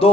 2।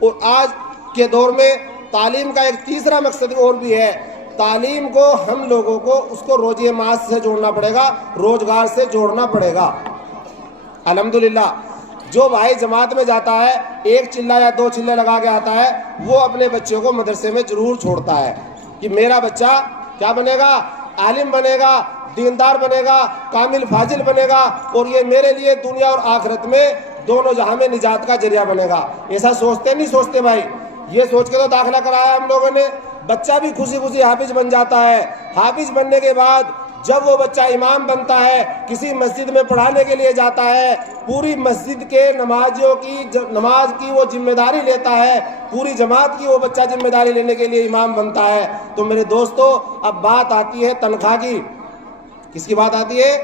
اور آج کے دور میں تعلیم کا ایک تیسرا مقصد اور بھی ہے، تعلیم کو ہم لوگوں کو اس کو روزی معاش سے جوڑنا پڑے گا، روزگار سے جوڑنا پڑے گا۔ الحمدللہ جو بھائی جماعت میں جاتا ہے، ایک چلہ یا دو چلے لگا کے آتا ہے، وہ اپنے بچے کو مدرسے میں ضرور چھوڑتا ہے کہ میرا بچہ کیا بنے گا، عالم بنے گا، دیندار بنے گا، کامل فاضل بنے گا، اور یہ میرے لیے دنیا اور آخرت میں دونوں جہاں میں نجات کا ذریعہ بنے گا۔ ایسا سوچتے نہیں سوچتے بھائی؟ یہ سوچ کے تو داخلہ کرایا ہم لوگوں نے، بچہ بھی خوشی خوشی حافظ بن جاتا ہے۔ حافظ بننے کے بعد جب وہ بچہ امام بنتا ہے، کسی مسجد میں پڑھانے کے لیے جاتا ہے، پوری مسجد کے نمازیوں کی نماز کی وہ ذمہ داری لیتا ہے، پوری جماعت کی وہ بچہ ذمہ داری لینے کے لیے امام بنتا ہے۔ تو میرے دوستو، اب بات آتی ہے تنخواہ کی۔ کس کی بات آتی ہے؟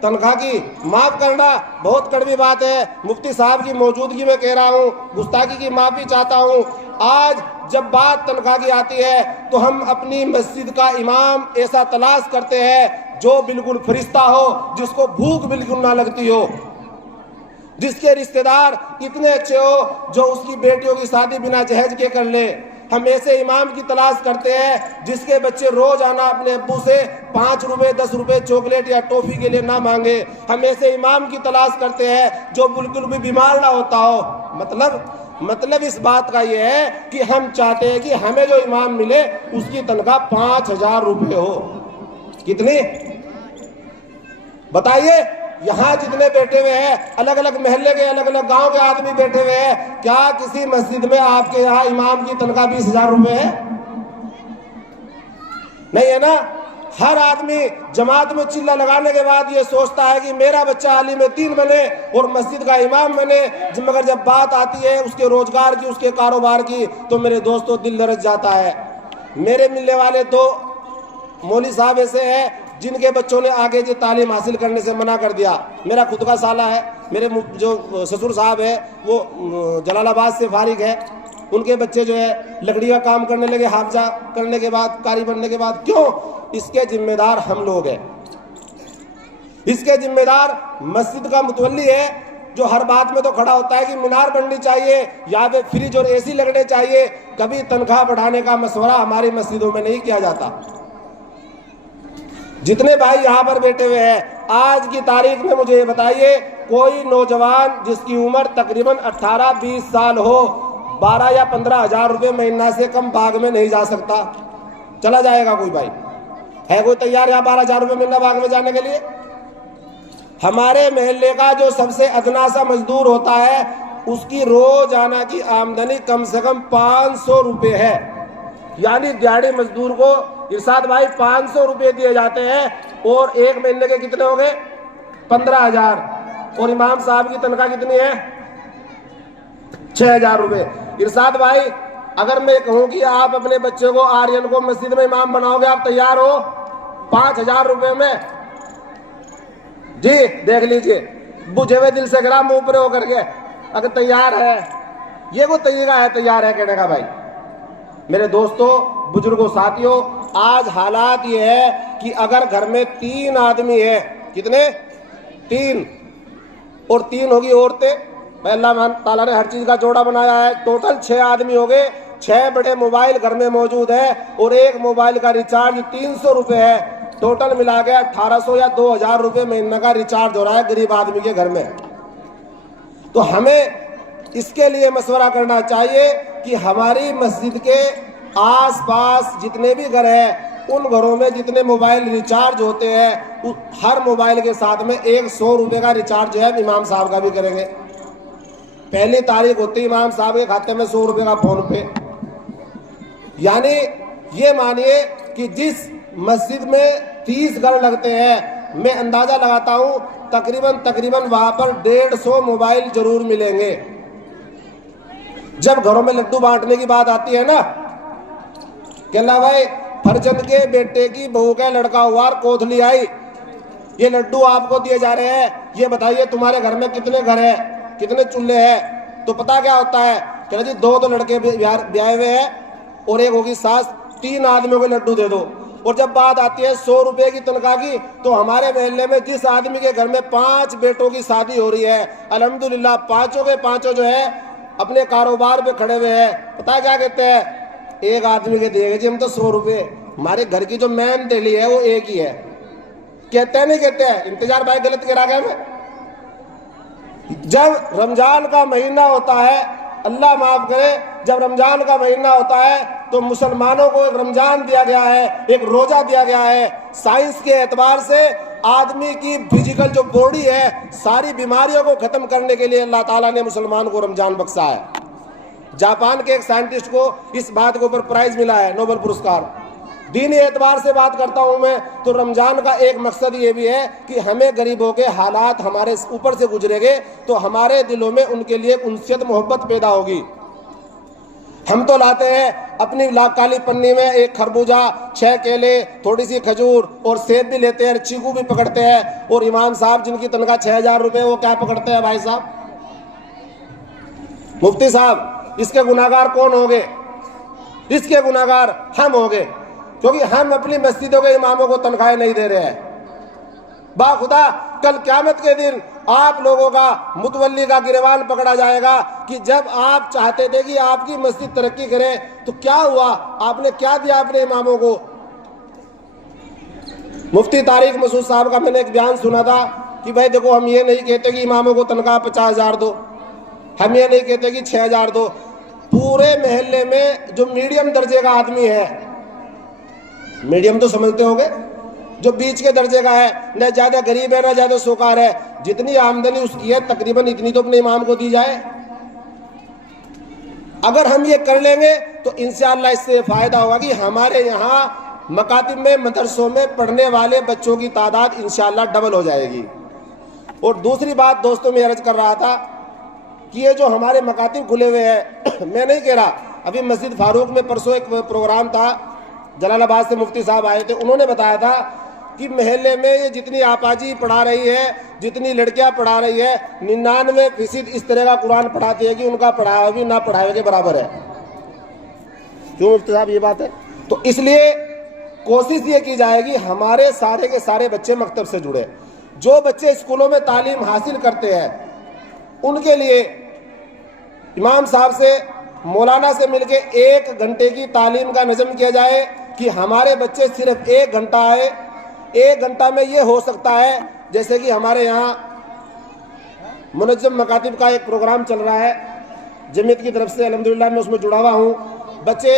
تنخواہ کی۔ معاف کرنا، بہت کڑوی بات ہے، مفتی صاحب کی موجودگی میں کہہ رہا ہوں، گستاخی کی معافی چاہتا ہوں۔ آج جب بات تنخواہ کی آتی ہے تو ہم اپنی مسجد کا امام ایسا تلاش کرتے ہیں جو بالکل فرشتہ ہو، جس کو بھوک بالکل نہ لگتی ہو، جس کے رشتہ دار اتنے اچھے ہو جو اس کی بیٹیوں کی شادی بنا جہیز کے کر لے۔ ہم ایسے امام کی تلاش کرتے ہیں جس کے بچے روزانہ اپنے ابو سے 5 روپے 10 روپے چاکلیٹ یا ٹافی کے لیے نہ مانگے۔ ہم ایسے امام کی تلاش کرتے ہیں جو بالکل بھی بیمار نہ ہوتا ہو۔ مطلب اس بات کا یہ ہے کہ ہم چاہتے ہیں کہ ہمیں جو امام ملے اس کی تنخواہ 5000 روپے ہو۔ کتنی بتائیے؟ یہاں جتنے بیٹھے ہوئے ہیں، الگ الگ محلے کے الگ الگ گاؤں کے آدمی بیٹھے ہوئے ہیں، کیا کسی مسجد میں آپ کے یہاں امام کی تنخواہ 20,000 روپے ہے؟ نہیں ہے نا؟ ہر آدمی جماعت میں چلہ لگانے کے بعد یہ سوچتا ہے کہ میرا بچہ عالم دین بنے اور مسجد کا امام بنے، مگر جب بات آتی ہے اس کے روزگار کی، اس کے کاروبار کی، تو میرے دوستوں دل لرز جاتا ہے۔ میرے ملنے والے 2 مولوی صاحب ایسے ہیں جن کے بچوں نے آگے جو تعلیم حاصل کرنے سے منع کر دیا۔ میرا خود کا سالہ ہے، میرے جو سسر صاحب ہے وہ جلال آباد سے فارغ ہے، ان کے بچے جو ہے لکڑی کا کام کرنے لگے، حافظہ کرنے کے بعد، قاری بننے کے بعد۔ کیوں؟ اس کے ذمہ دار ہم لوگ ہیں، اس کے ذمہ دار مسجد کا متولی ہے جو ہر بات میں تو کھڑا ہوتا ہے کہ مینار بننی چاہیے، یہاں پہ فریج اور AC لگنے چاہیے۔ کبھی تنخواہ بڑھانے کا مشورہ ہماری مسجدوں میں نہیں کیا جاتا۔ جتنے بھائی یہاں پر بیٹھے ہوئے ہیں، آج کی تاریخ میں مجھے یہ بتائیے، کوئی نوجوان جس کی عمر تقریباً 18-20 سال ہو، 12 یا 15 ہزار روپے مہینہ سے کم باغ میں نہیں جا سکتا؟ چلا جائے گا کوئی بھائی؟ ہے کوئی تیار یہاں 12,000 روپے مہینہ باغ میں جانے کے لیے؟ ہمارے محلے کا جو سب سے ادنا سا مزدور ہوتا ہے، اس کی روزانہ کی آمدنی کم سے کم 500 روپے ہے۔ یعنی دیہڑی مزدور کو ارشاد بھائی 500 روپے دیے جاتے ہیں، اور ایک مہینے کے کتنے ہو گئے؟ 15,000۔ اور امام صاحب کی تنخواہ کتنی ہے؟ 6,000 روپے۔ ارشاد بھائی اگر میں کہوں کہ آپ اپنے بچے کو آرین کو مسجد میں امام بناؤ گے، آپ تیار ہو 5,000 روپے میں؟ جی دیکھ لیجئے، بجھے ہوئے دل سے گرا منہ پر ہو کر کے، اگر تیار ہے، یہ وہ طریقہ ہے تیار ہے کہنے کا بھائی۔ میرے دوستو، بزرگوں، ساتھیوں، آج حالات یہ ہے کہ اگر گھر میں 3 آدمی ہیں، کتنے؟ 3، اور 3 ہوگی عورتیں، اللہ تعالیٰ نے ہر چیز کا جوڑا بنایا ہے، ٹوٹل 6 آدمی ہو گئے، 6 بڑے موبائل گھر میں موجود ہے، اور ایک موبائل کا ریچارج 300 روپے ہے، ٹوٹل ملا کے 1800 یا 2000 روپے مہینہ کا ریچارج ہو رہا ہے غریب آدمی کے گھر میں۔ تو ہمیں اس کے لیے مشورہ کرنا چاہیے کہ ہماری مسجد کے آس پاس جتنے بھی گھر ہیں، ان گھروں میں جتنے موبائل ریچارج ہوتے ہیں، ہر موبائل کے ساتھ میں 100 روپے کا ریچارج جو ہے امام صاحب کا بھی کریں گے۔ پہلی تاریخ ہوتی امام صاحب کے کھاتے میں 100 روپے کا فون پے۔ یعنی یہ مانیے کہ جس مسجد میں 30 گھر لگتے ہیں، میں اندازہ لگاتا ہوں تقریباً وہاں پر 150 موبائل ضرور ملیں گے۔ جب گھروں میں لڈو بانٹنے کی بات آتی ہے نا کہ اللہ بھائی فرزند کے بیٹے کی بہو کا لڑکا ہوا اور کوتھلی آئی، یہ لڈو آپ کو دیے جا رہے ہیں، یہ بتائیے تمہارے گھر میں کتنے گھر ہیں، کتنے چولہے ہیں؟ تو پتہ کیا ہوتا ہے کہ جی 2 لڑکے بیاہے ہوئے ہیں اور ایک ہوگی ساس، 3 آدمیوں کو لڈو دے دو۔ اور جب بات آتی ہے 100 روپے کی تنخواہ کی، تو ہمارے محلے میں جس آدمی کے گھر میں 5 بیٹوں کی شادی ہو رہی ہے، الحمدللہ 5 کے 5 جو ہے اپنے کاروبار پہ کھڑے ہوئے ہیں، پتہ کیا کہتے ہیں؟ ایک آدمی کے دیے گے جی ہم تو 100 روپے، ہمارے گھر کی جو مین دہلی ہے وہ ایک ہی ہے، کہتے ہیں نہیں کہتے ہیں؟ انتظار بھائی غلط کرا گیا میں؟ جب رمضان کا مہینہ ہوتا ہے، اللہ معاف کرے، جب رمضان کا مہینہ ہوتا ہے تو مسلمانوں کو ایک رمضان دیا گیا ہے، ایک روزہ دیا گیا ہے۔ سائنس کے اعتبار سے آدمی کی فزیکل جو باڈی ہے، ساری بیماریوں کو ختم کرنے کے لیے اللہ تعالیٰ نے مسلمان کو رمضان بخشا ہے۔ جاپان کے ایک سائنٹسٹ کو اس بات کے اوپر پرائز ملا ہے، نوبل پرسکار۔ دینی اعتبار سے بات کرتا ہوں میں تو رمضان کا ایک مقصد یہ بھی ہے کہ ہمیں غریبوں کے حالات ہمارے اوپر سے گزرے گے تو ہمارے دلوں میں ان کے لیے انسیت محبت پیدا ہوگی۔ ہم تو لاتے ہیں اپنی کالی پنی میں ایک خربوزہ، 6 کیلے، تھوڑی سی کھجور اور سیب بھی لیتے ہیں، چیکو بھی پکڑتے ہیں، اور امام صاحب جن کی تنخواہ 6000 روپے وہ کیا پکڑتے ہیں بھائی صاحب؟ مفتی صاحب، اس کے گناہگار کون ہوں گے؟ اس کے گناہگار ہم ہوں گے، کیونکہ ہم اپنی مسجدوں کے اماموں کو تنخواہیں نہیں دے رہے ہیں۔ با خدا کل قیامت کے دن آپ لوگوں کا متولی کا گریبان پکڑا جائے گا کہ جب آپ چاہتے تھے کہ آپ کی مسجد ترقی کرے تو کیا ہوا، آپ نے کیا دیا اپنے اماموں کو؟ مفتی طارق مسعود صاحب کا میں نے ایک بیان سنا تھا کہ بھائی دیکھو، ہم یہ نہیں کہتے کہ اماموں کو تنخواہ 50,000 دو، ہم یہ نہیں کہتے کہ 6,000 دو، پورے محلے میں جو میڈیم درجے کا آدمی ہے، میڈیم تو سمجھتے ہو گے، جو بیچ کے درجے کا ہے، نہ زیادہ غریب ہے نہ زیادہ سوکار ہے، جتنی آمدنی اس کی ہے تقریباً اتنی تو اپنے امام کو دی جائے۔ اگر ہم یہ کر لیں گے تو انشاءاللہ اس سے فائدہ ہوگا کہ ہمارے یہاں مکاتب میں، مدرسوں میں پڑھنے والے بچوں کی تعداد انشاءاللہ ڈبل ہو جائے گی۔ اور دوسری بات دوستوں میں عرض کر رہا تھا کہ یہ جو ہمارے مکاتب کھلے ہوئے ہیں، میں نہیں کہہ رہا، ابھی مسجد فاروق میں پرسوں ایک پروگرام تھا، جلال آباد سے مفتی صاحب آئے تھے، انہوں نے بتایا تھا کہ محلے میں یہ جتنی آپاجی پڑھا رہی ہے، جتنی لڑکیاں پڑھا رہی ہے، 99% اس طرح کا قرآن پڑھاتی ہے کہ ان کا پڑھایا بھی نہ پڑھائے ہوئے کے برابر ہے۔ کیوں مفتی صاحب یہ بات ہے؟ تو اس لیے کوشش یہ کی جائے گی ہمارے سارے کے سارے بچے مکتب سے جڑے، جو بچے اسکولوں میں تعلیم حاصل کرتے ہیں ان کے لیے امام صاحب سے، مولانا سے مل کے 1 گھنٹے کی تعلیم کا نظم کیا جائے کہ ہمارے بچے صرف 1 گھنٹہ آئے۔ 1 گھنٹہ میں یہ ہو سکتا ہے جیسے کہ ہمارے یہاں منظم مکاتب کا ایک پروگرام چل رہا ہے جمعیت کی طرف سے، الحمدللہ میں اس میں جڑا ہوا ہوں۔ بچے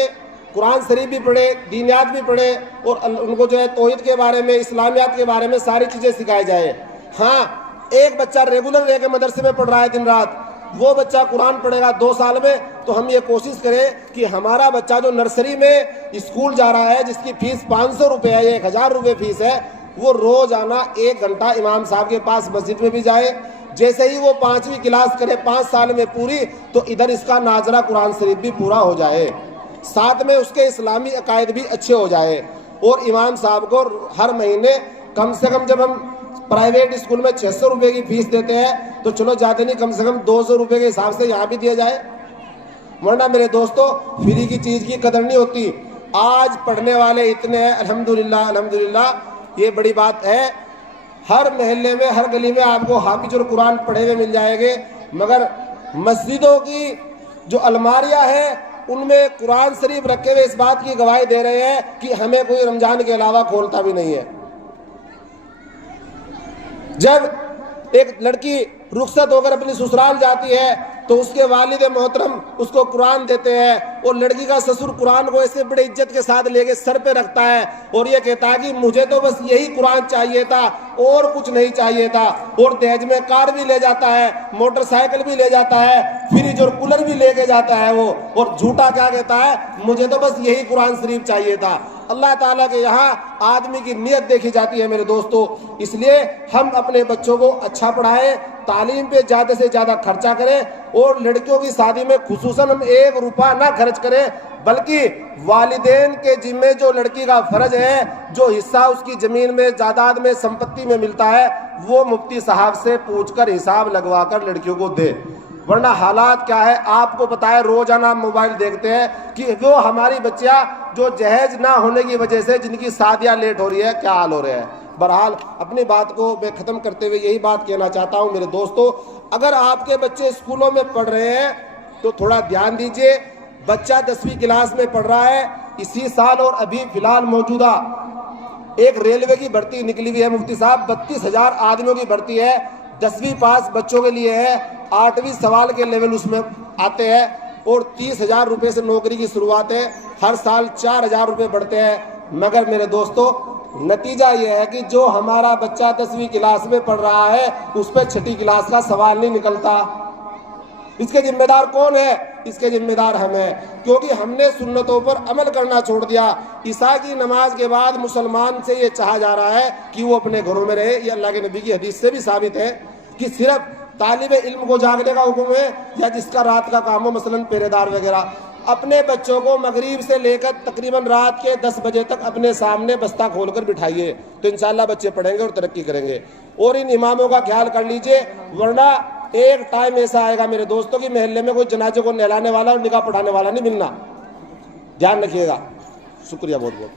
قرآن شریف بھی پڑھے، دینیات بھی پڑھے، اور ان کو جو ہے توحید کے بارے میں، اسلامیات کے بارے میں ساری چیزیں سکھائی جائے۔ ہاں، ایک بچہ ریگولر رہ کے مدرسے میں پڑھ رہا ہے دن رات، وہ بچہ قرآن پڑھے گا 2 سال میں، تو ہم یہ کوشش کریں کہ ہمارا بچہ جو نرسری میں اسکول جا رہا ہے، جس کی فیس 500 روپے ہے یا 1000 روپے فیس ہے، وہ روزانہ 1 گھنٹہ امام صاحب کے پاس مسجد میں بھی جائے۔ جیسے ہی وہ 5ویں کلاس کرے 5 سال میں پوری، تو ادھر اس کا ناظرہ قرآن شریف بھی پورا ہو جائے، ساتھ میں اس کے اسلامی عقائد بھی اچھے ہو جائے۔ اور امام صاحب کو ہر مہینے کم سے کم، جب ہم پرائیویٹ اسکول میں 600 روپے کی فیس دیتے ہیں تو چلو زیادہ نہیں، کم سے کم 200 روپے کے حساب سے یہاں بھی دیا جائے، ورنہ میرے دوستو فری کی چیز کی قدر نہیں ہوتی۔ آج پڑھنے والے اتنے ہیں، الحمدللہ الحمدللہ، یہ بڑی بات ہے۔ ہر محلے میں، ہر گلی میں آپ کو حافظ اور قرآن پڑھے ہوئے مل جائیں گے، مگر مسجدوں کی جو الماریاں ہیں ان میں قرآن شریف رکھے ہوئے اس بات کی گواہی دے رہے ہیں کہ ہمیں کوئی رمضان کے علاوہ کھولتا بھی نہیں ہے۔ جب ایک لڑکی رخصت ہو کر اپنی سسرال جاتی ہے تو اس کے والد محترم اس کو قرآن دیتے ہیں، اور لڑکی کا سسر قرآن کو ایسے بڑے عزت کے ساتھ لے کے سر پہ رکھتا ہے اور یہ کہتا ہے کہ مجھے تو بس یہی قرآن چاہیے تھا اور کچھ نہیں چاہیے تھا، اور دہیج میں کار بھی لے جاتا ہے، موٹر سائیکل بھی لے جاتا ہے، فریج اور کولر بھی لے کے جاتا ہے وہ، اور جھوٹا کیا کہتا ہے، مجھے تو بس یہی قرآن شریف چاہیے تھا۔ اللہ تعالیٰ کے یہاں آدمی کی نیت دیکھی جاتی ہے میرے دوستو، اس لیے ہم اپنے بچوں کو اچھا پڑھائیں، تعلیم پہ زیادہ سے زیادہ خرچہ کریں، اور لڑکیوں کی شادی میں خصوصاً ہم 1 روپیہ نہ خرچ کریں، بلکہ والدین کے ذمے جو لڑکی کا فرض ہے، جو حصہ اس کی زمین میں، جائیداد میں، سمپتی میں ملتا ہے، وہ مفتی صاحب سے پوچھ کر حساب لگوا کر لڑکیوں کو دے۔ ورنہ حالات کیا ہے آپ کو پتا ہے، روزانہ موبائل دیکھتے ہیں کہ وہ ہماری بچیاں جو جہیز نہ ہونے کی وجہ سے جن کی شادیاں لیٹ ہو رہی ہے، کیا حال ہو رہے ہیں۔ بہرحال اپنی بات کو میں ختم کرتے ہوئے یہی بات کہنا چاہتا ہوں میرے دوستو، اگر آپ کے بچے اسکولوں میں پڑھ رہے ہیں تو تھوڑا دھیان دیجئے. بچہ 10ویں کلاس میں پڑھ رہا ہے اسی سال, اور ابھی فی الحال موجودہ ایک ریلوے کی بھرتی نکلی ہوئی ہے مفتی صاحب, 32,000 آدمیوں کی بھرتی ہے, 10ویں پاس بچوں کے لیے ہے, 8ویں سوال کے لیول اس میں آتے ہیں, اور 30,000 روپے سے نوکری کی شروعات ہے, ہر سال 4,000 روپے بڑھتے ہیں. مگر میرے دوستو نتیجہ یہ ہے کہ جو ہمارا بچہ 10ویں کلاس میں پڑھ رہا ہے اس پہ 6ٹھی کلاس کا سوال نہیں نکلتا. اس کے ذمہ دار کون ہے؟ اس کے ذمہ دار ہم ہیں, کیونکہ ہم نے سنتوں پر عمل کرنا چھوڑ دیا. عشاء کی نماز کے بعد مسلمان سے یہ چاہا جا رہا ہے کہ وہ اپنے گھروں میں رہے. یہ اللہ کے نبی کی حدیث سے بھی ثابت ہے کہ صرف طالب علم کو جاگنے کا حکم ہے, یا جس کا رات کا کام ہو, مثلاً پہرے دار وغیرہ. اپنے بچوں کو مغرب سے لے کر تقریباً رات کے 10 بجے تک اپنے سامنے بستہ کھول کر بٹھائیے, تو انشاءاللہ بچے پڑھیں گے اور ترقی کریں گے. اور ان اماموں کا خیال کر لیجئے, ورنہ ایک ٹائم ایسا آئے گا میرے دوستوں کی محلے میں کوئی جنازے کو نہلانے والا اور نکاح پڑھانے والا نہیں ملنا. دھیان رکھیے گا. شکریہ بہت بہت.